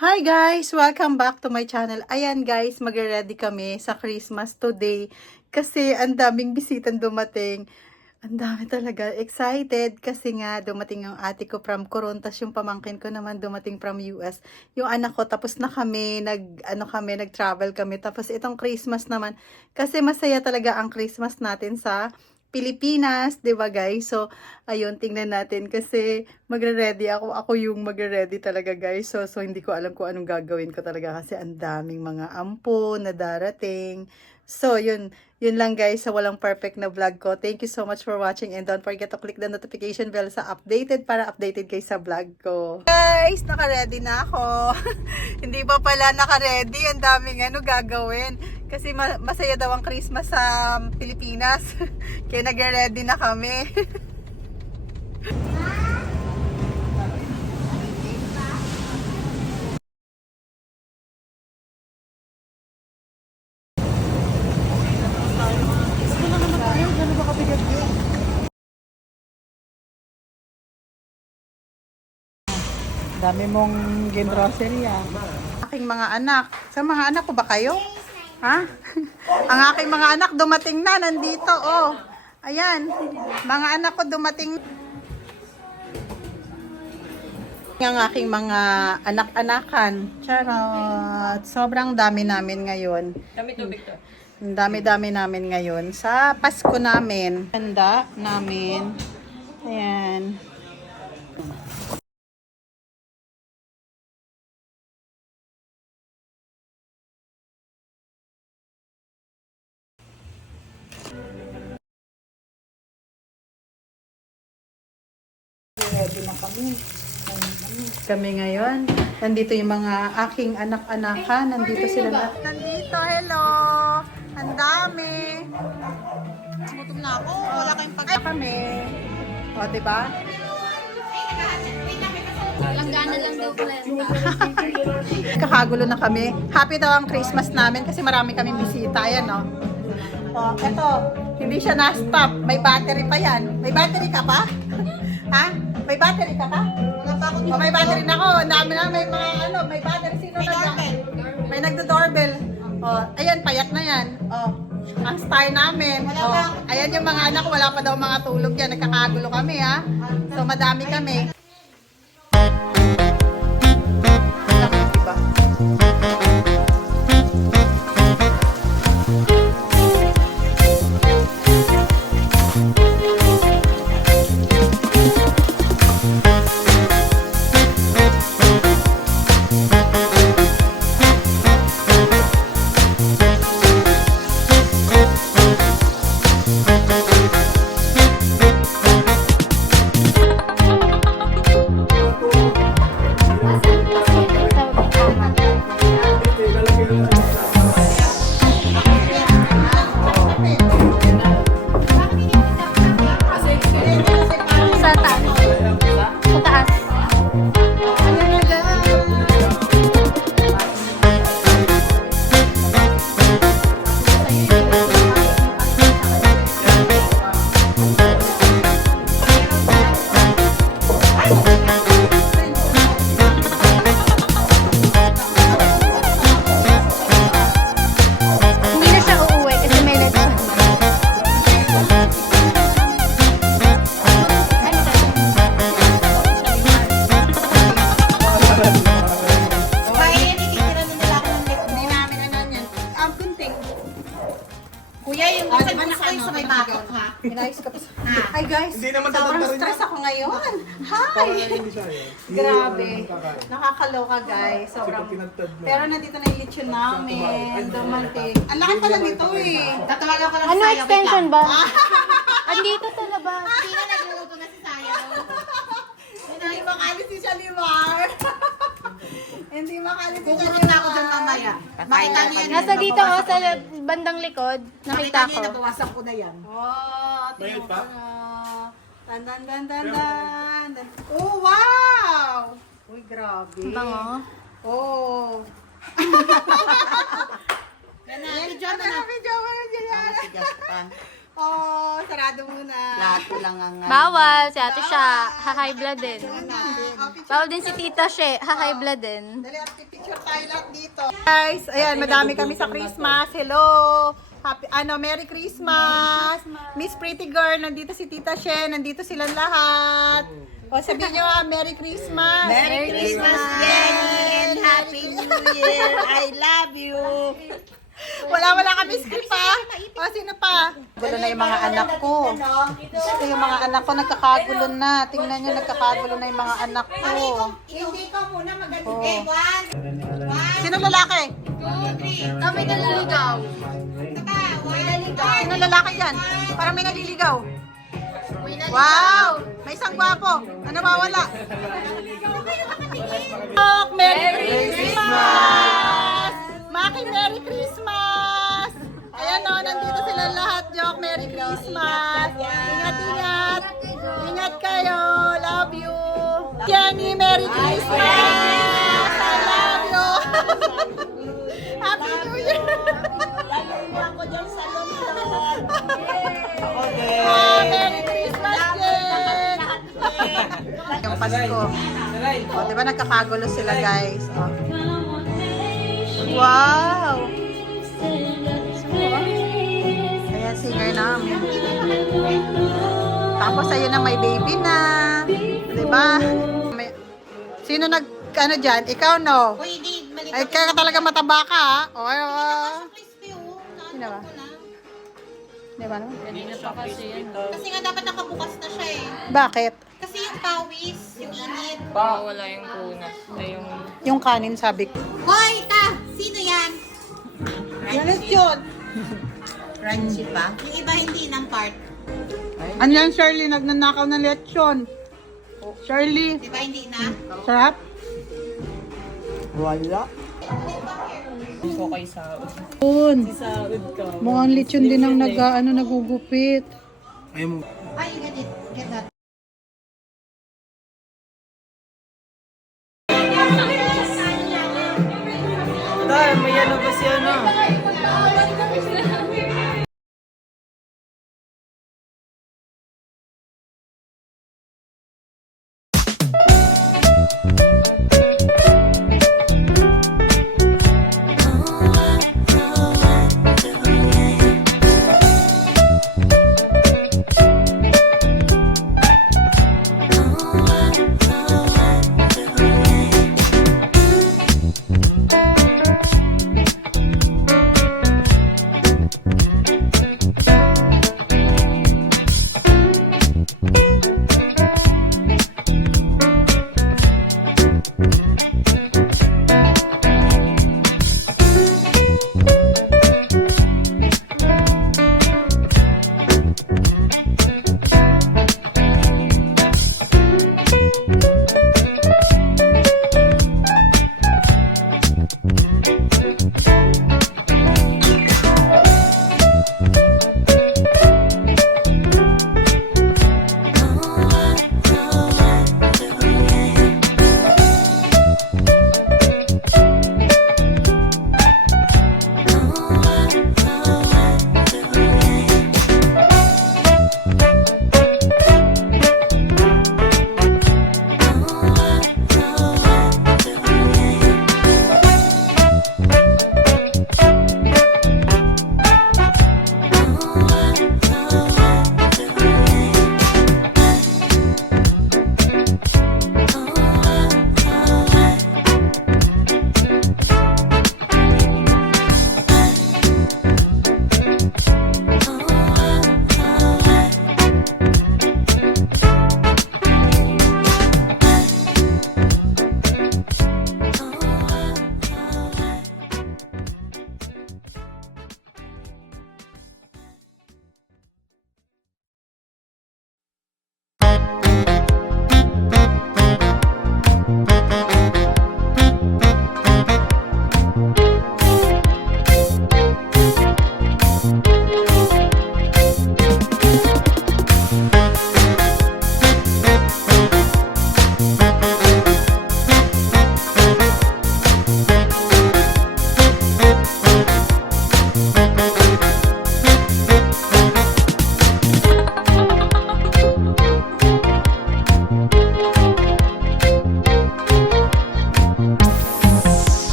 Hi guys! Welcome back to my channel. Ayan guys, magre-ready kami sa Christmas today kasi ang daming bisitang dumating. Ang dami talaga. Excited kasi nga dumating yung ate ko from Coron, tas yung pamangkin ko naman dumating from US. Yung anak ko, tapos na kami, nag-travel kami. Tapos itong Christmas naman, kasi masaya talaga ang Christmas natin sa Pilipinas, 'di ba guys? So, ayun, tingnan natin kasi magre-ready ako. Ako yung magre-ready talaga guys. So hindi ko alam kung anong gagawin ko talaga kasi ang daming mga ampon na darating. So, yun lang guys sa walang perfect na vlog ko. Thank you so much for watching and don't forget to click the notification bell sa updated para updated kayo sa vlog ko. Guys, naka-ready na ako. Hindi pa pala naka-ready. Ang daming gagawin. Kasi masaya daw ang Christmas sa Pilipinas. Kaya nagre-ready na kami. Dami mong ginroserya. Aking mga anak. Sa mga anak ko ba kayo? Ha? Ang aking mga anak dumating na. Nandito, oh. Ayan. Mga anak ko dumating. Ang aking mga anak-anakan. Charot. Sobrang dami namin ngayon. Kami tubig to. Ang dami-dami namin ngayon. Sa Pasko namin. Handa namin. Ayan. Ready na kami. Kami ngayon. Nandito yung mga aking anak-anakan. Nandito sila lahat. Nandito, hello! Ang dami! Gutom na ako. Wala kayong pagkain kami. O, diba? Langgana lang daw pala. Kakagulo na kami. Happy daw ang Christmas namin kasi marami kaming bisita. Ayan, no? O, eto. Hindi siya na-stop. May battery pa yan. May battery ka pa? Ha? May battery ka pa? O, may battery na ako. Ang dami na. May mga may battery. Sino na? May nagdo-doorbell. O, ayan, payat na yan. O, ang star namin. O, ayan yung mga anak. Wala pa daw mga tulog yan. Nagkakagulo kami, ha? So, madami kami. Diba? Sa taas. Sa taas. Hindi na siya uuwi kasi may lesson. Hindi namin yan. Ang kunting. Kuya, yung Di nasa ba puso kayo sa may batok, ha? Inayos ka pa. Hi guys, sobrang tatanda rin stress ako ngayon. Hi! Grabe. Nakakaloka guys. Sobrang. Pero nandito na yung lechon namin. Dumating. Ang laki pala nito eh. Tatawag ko lang Ano Saya, extension wait ba? lang. Andito sa labas. Sino nagluluto na si Saya? Hindi makalis si Shalimar. Hindi makalis si Kukurot na ako dyan mamaya. Makita niyo yan. Nasa dito oh, sa bandang likod. Nakita niyo, ko. nabawasan ko na yan. Oh, tingnan ko na. Dan dan dan dan dan. Oh, wow! Uy, grabe. Ang bango. Oh. Yan na, video mo na. Video mo na dyan. Matigas pa. Oh, sarado muna. Lahat lang ang... Bawal. Si ate siya. Ha-high blood din. Bawal din si tita siya. Ha-high blood din. Dali at picture tayo lahat dito. Guys, ayan, madami kami sa Christmas. Hello! Happy, Merry Christmas! Miss Pretty Girl, nandito si Tita She, nandito silang lahat. O, sabihin nyo, Merry Christmas! Merry Christmas, Jenny, and Happy New Year. I love you. Wala kami script pa. O, sino pa? Gulo na yung mga anak ko. Ito yung mga anak ko, nagkakagulo na. Tingnan nyo, nagkakagulo na yung mga anak ko. Hindi ko muna Oh. One. Sino lalaki? May naliligaw. Sino lalaki dyan? Parang may naliligaw. Wow! May isang gwapo. Ano mawala? Merry Christmas! Maki, Merry Christmas! Ayan o, nandito sila lahat, Jok. Merry Christmas! Ingat! Ingat kayo! Love you! Jenny, Merry Christmas! I love you! Happy New Year! Merry Christmas, Jen! Yung Pasko. O, di ba nagkakagulo sila, guys? O. Wow! Ayan, singer namin. Tapos, ayun na, may baby na. Di ba? Sino ano dyan? Ikaw, no? Uy, di, mali. Ay, kaya ka talaga mataba ka, ha? O, Crispy, oh. Sino ba? Di ba, no? Kasi nga dapat nakabukas na siya eh. Bakit? Kasi yung pawis, yung init. Wala yung kunas. Ay, yung... Yung kanin, sabi ko. Hoy, ta! Sino yan? Yan yun. Crunchy pa? Yung iba hindi ng part. Anyan, Shirley, nagnanakaw ng lechon. Shirley, Di ba hindi na? sarap? Wala. Gusto kay Saud. Yun. Saud ka. Mukhang lechon din ang nagugupit. Ay, get it. Get that. Dahil may ano ba siya na?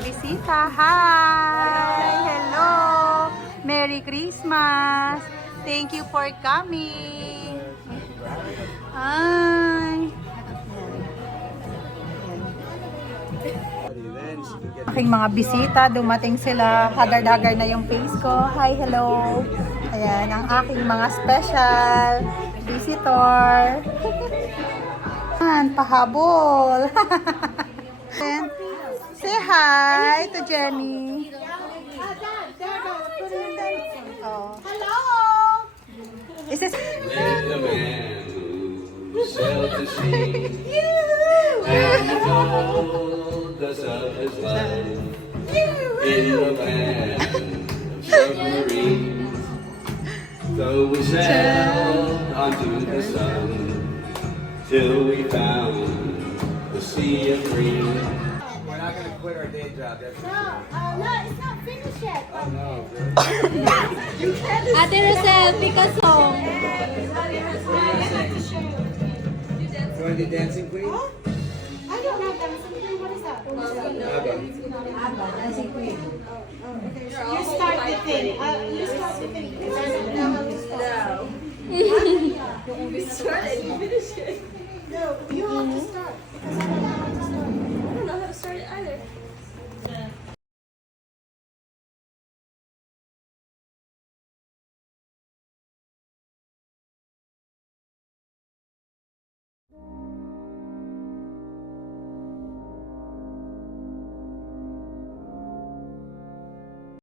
bisita. Hi! Hello! Merry Christmas! Thank you for coming! Hi! Aking mga bisita, dumating sila. Haggard-haggard na yung face ko. Hi, hello! Ayan, ang aking mga special visitor. Ayan, pahabol. And say hi to Jenny. Oh. Hello! Is this... The man who sailed the sea and told us of his life in the land of submarines. So we sailed onto the sun till we found the sea of green. We're not gonna quit our day job. That's No, it's not finished yet. oh no. Ate Rosel, pick a song. You want the dancing queen? I don't know dancing queen. What is that? You start the thing. You start the thing. Because I don't know how to start. No. You start and you finish it. No, you have to start. Because I